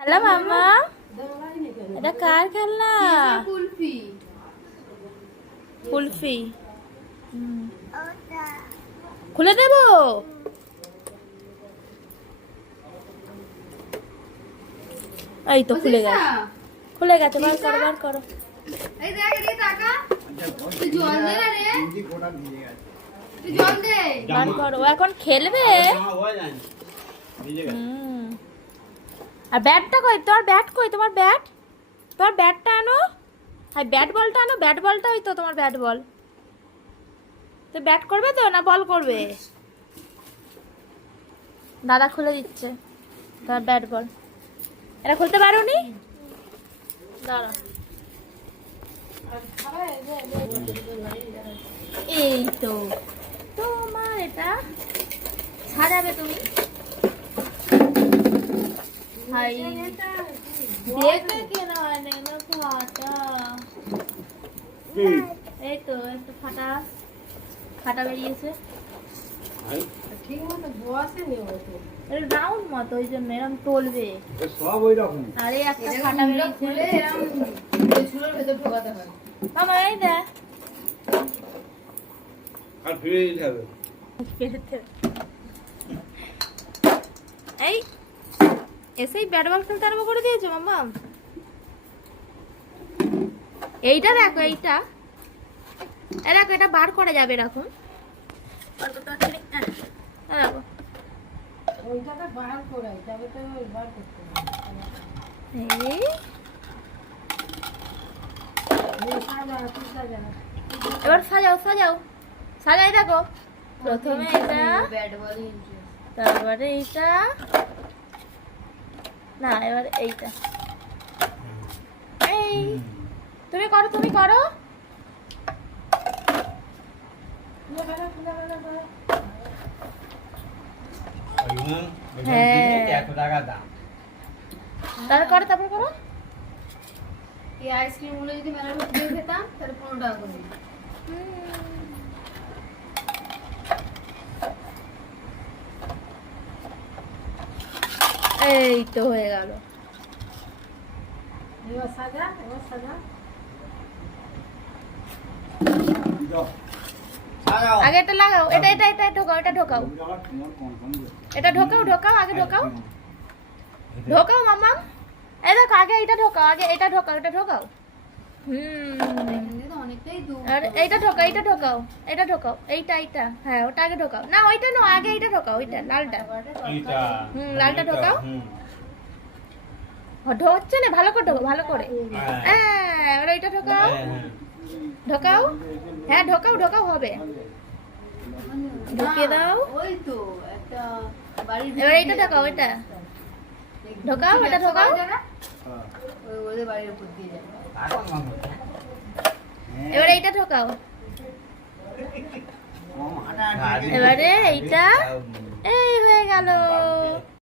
Hello মামা, এটা কার খেলনা? কুলফি। কুলফি খুলে দেব? এই তো খুলে গেছে, খুলে গেছে। বার করো, বার করো। এই দেখ, এই টাকা তুই জল দে না রে, তুই জল দে। বার করো, ও এখন খেলবে। আর ব্যাটটা কই? তোমার ব্যাট কই? তোমার ব্যাট, তোমার ব্যাটটা আনো। হ্যাঁ, ব্যাট বলটা আনো। ব্যাট বলটা, ওই তো তোমার ব্যাট বল। তো ব্যাট করবে তো না বল করবে? দাদা খুলে দিচ্ছে তোমার ব্যাট বল। এটা খুলতে পারোনি? দাঁড়া, এই তো তোমার এটা ছাড়াবে তুমি। হাই, দেখে কেন হয় না ফাটা? এই তো একটু ফাটা ফাটা বেরিয়েছে। ঠিক মতো বসেনি ও তো। এটা রাউন্ড মতো, ওই জন্য এরকম টলবে। সব ওই রকম। আরে একটা ফাটা বেরিয়েছে। খুলে এরকম ঝুলোর ভেতর ঢোকাতে হয়। মামা এই দেখ, আর ফিরে দিতে হবে। এই এসেই ব্যাট বল খেলতে আরম্ভ করে দিয়েছো মাম্মা। এইটা দেখো, এইটা দেখো, এটা বার করা যাবে এরকম। দেখো, ওইটাকে বার করাই, তবে তো বার করতে হবে। এই এবার সাজাও সাজাও সাজাই। দেখো, প্রথমে এটা, ব্যাট বল, তারপরে এইটা, না এবার এইটা। এই তুমি করো, তুমি করো। তারপর করো, তারপর করো। এই আইসক্রিম গুলো যদি মেলার মধ্যে খেতাম তাহলে 15 টাকা করে দিত। এই তো হয়ে গেল। এবার সাজা, এবার সাজা। আগে এটা লাগাও, এটা এটা এটা ঢোকাও, এটা ঢোকাও, এটা ঢোকাও, ঢোকাও, আগে ঢোকাও, ঢোকাও মাম্মা। এই দেখো, আগে এটা ঢোকাও, আগে এটা ঢোকাও, এটা ঢোকাও। অনেকটাই দূর। আর এইটা ঢোকাও, এইটা ঢোকাও, এটা ঢোকাও, এইটা এইটা, হ্যাঁ ওটা আগে ঢোকাও। না ওইটা না, আগে এইটা ঢোকাও, ওইটা লালটা। লালটা ঢোকাও। হচ্ছে না, ভালো করে ঢোকাও, ভালো করে। হ্যাঁ, এবার ওইটা ঢোকাও, ঢোকাও। হ্যাঁ ঢোকাও, ঢোকাও, হবে। ঢুকিয়ে দাও। ওই তো একটা বাড়ির এবার এইটা ঢোকাও, এটা ঢোকাও, এটা ঢোকাও। ওই ওদের বাড়ির উপর দিয়ে যাবে। এবার এইটা ঢোকাও। এবারে এইটা, এই হয়ে গেল।